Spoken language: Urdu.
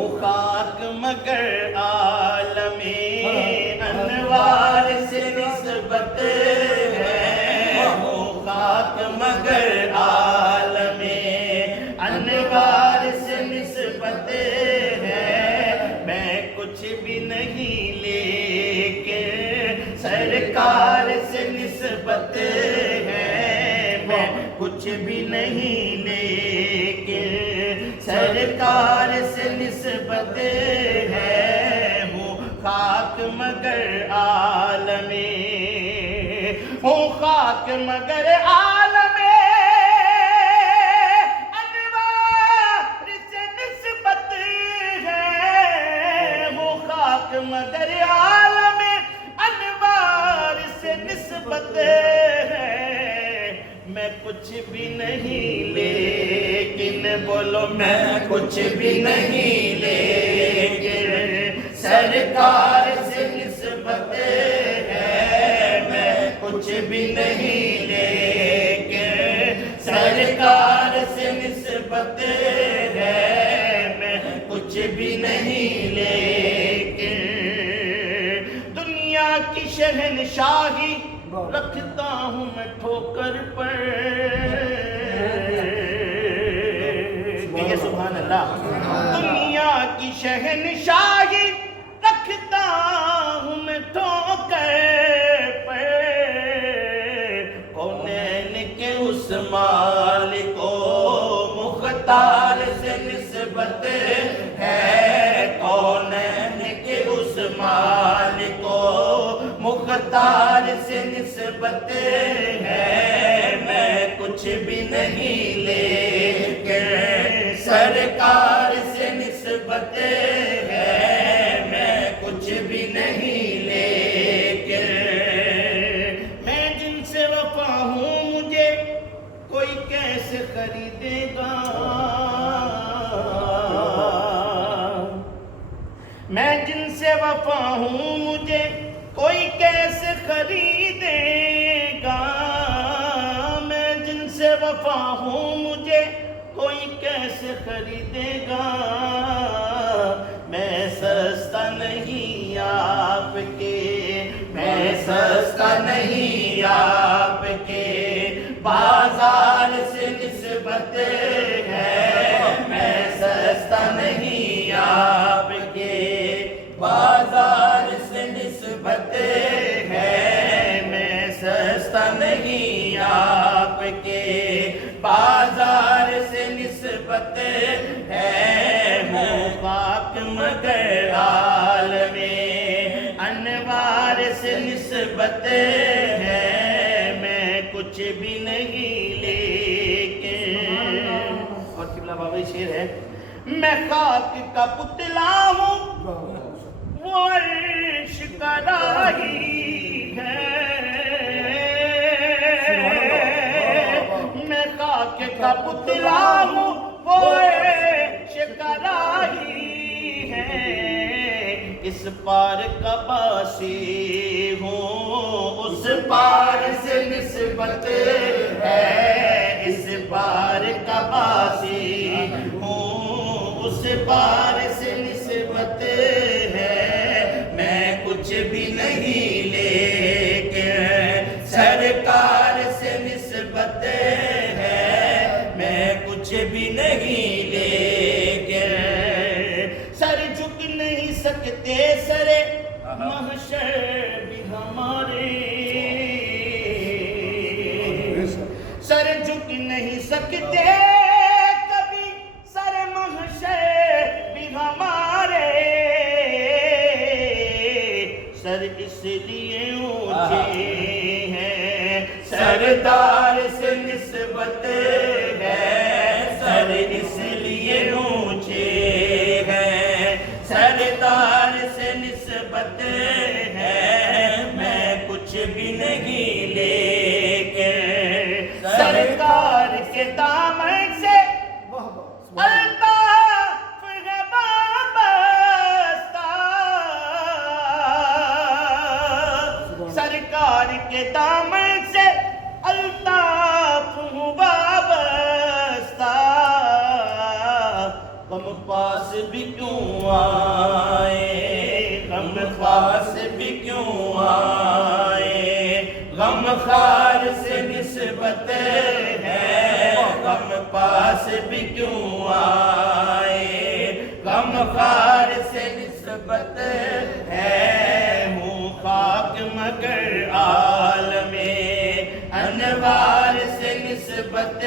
ہوں خاک مگر عالم انوار سے نسبت ہے، ہوں خاک مگر عالم انوار سے نسبت ہے، میں کچھ بھی نہیں لیکن سرکار سے نسبت ہے، میں کچھ بھی نہیں لیکن سرکار سے نسبت ہے، ہوں خاک مگر عالم، ہوں خاک مگر عالم انوار سے نسبت ہے، ہوں خاک مگر عالم انوار سے نسبت ہے، میں کچھ بھی نہیں لیکن بولو میں کچھ بھی نہیں لیکن سرکار سے نسبت ہے، میں کچھ بھی نہیں لیکن سرکار سے نسبت ہے، میں کچھ بھی نہیں لیکن دنیا کی شہنشاہی رکھتا ہوں میں ٹھوکر پر، کہیے سبحان اللہ، دنیا کی شہنشاہی رکھتا ہوں میں ٹھوکر پر، کونین کے اس مالک کو مختار سے نسبت ہے، کونین کے اس مالک کو مختار سے نسبت ہے، میں کچھ بھی نہیں لیکن سرکار سے نسبت ہے، میں کچھ بھی نہیں لیکن میں جن سے وفا ہوں مجھے کوئی کیسے خریدے گا، میں جن سے وفا ہوں مجھے کوئی کیسے خریدے گا، میں جن سے وفا ہوں مجھے کوئی کیسے خریدے گا، میں سستا نہیں آپ کے، میں سستا نہیں آپ کے بازار سے نسبت ہے، میں سستا نہیں آپ کے بازار سے نسبت ہے، میں سستا نہیں آپ کے بازار سے نسبت ہے، ہوں خاک مگر عالم انوار سے نسبت ہے، میں کچھ بھی نہیں لیکن اور قبلہ بابا شعر ہے، میں خاک کا پتلا ہوں وہ عرش کا راہی ہے، میں خاک کا پتلا ہوں وہ عرش کا راہی ہے، اس پار کا باسی ہوں اس پار سے نسبت ہے، اس پار کا باسی ہوں اس پار سے نسبت ہے، میں کچھ بھی نہیں لیکن سرکار سے نسبت ہے، میں کچھ بھی نہیں لیکن سر جھک نہیں سکتے سر محشر بھی ہمارے، سر جھک نہیں سکتے کبھی سر محشر بھی ہمارے، سر اس لیے اونچے ہیں سردار سے نسبت ہے، سر اس لیے اونچے ہیں سردار سے نسبت ہے، میں کچھ بھی نہیں لیکن سرکار کے دامن سے الطاف ہے وابستہ، سرکار کے دامن سے الطاف ہوں وابستہ، غم پاس خاص بھی کیوں آئے، غم خاص بھی کیوں آئے، غم خار سے نسبت ہے، غم پاس بھی کیوں آئے، غم خار سے نسبت ہے، ہوں خاک مگر عالم انوار سے نسبت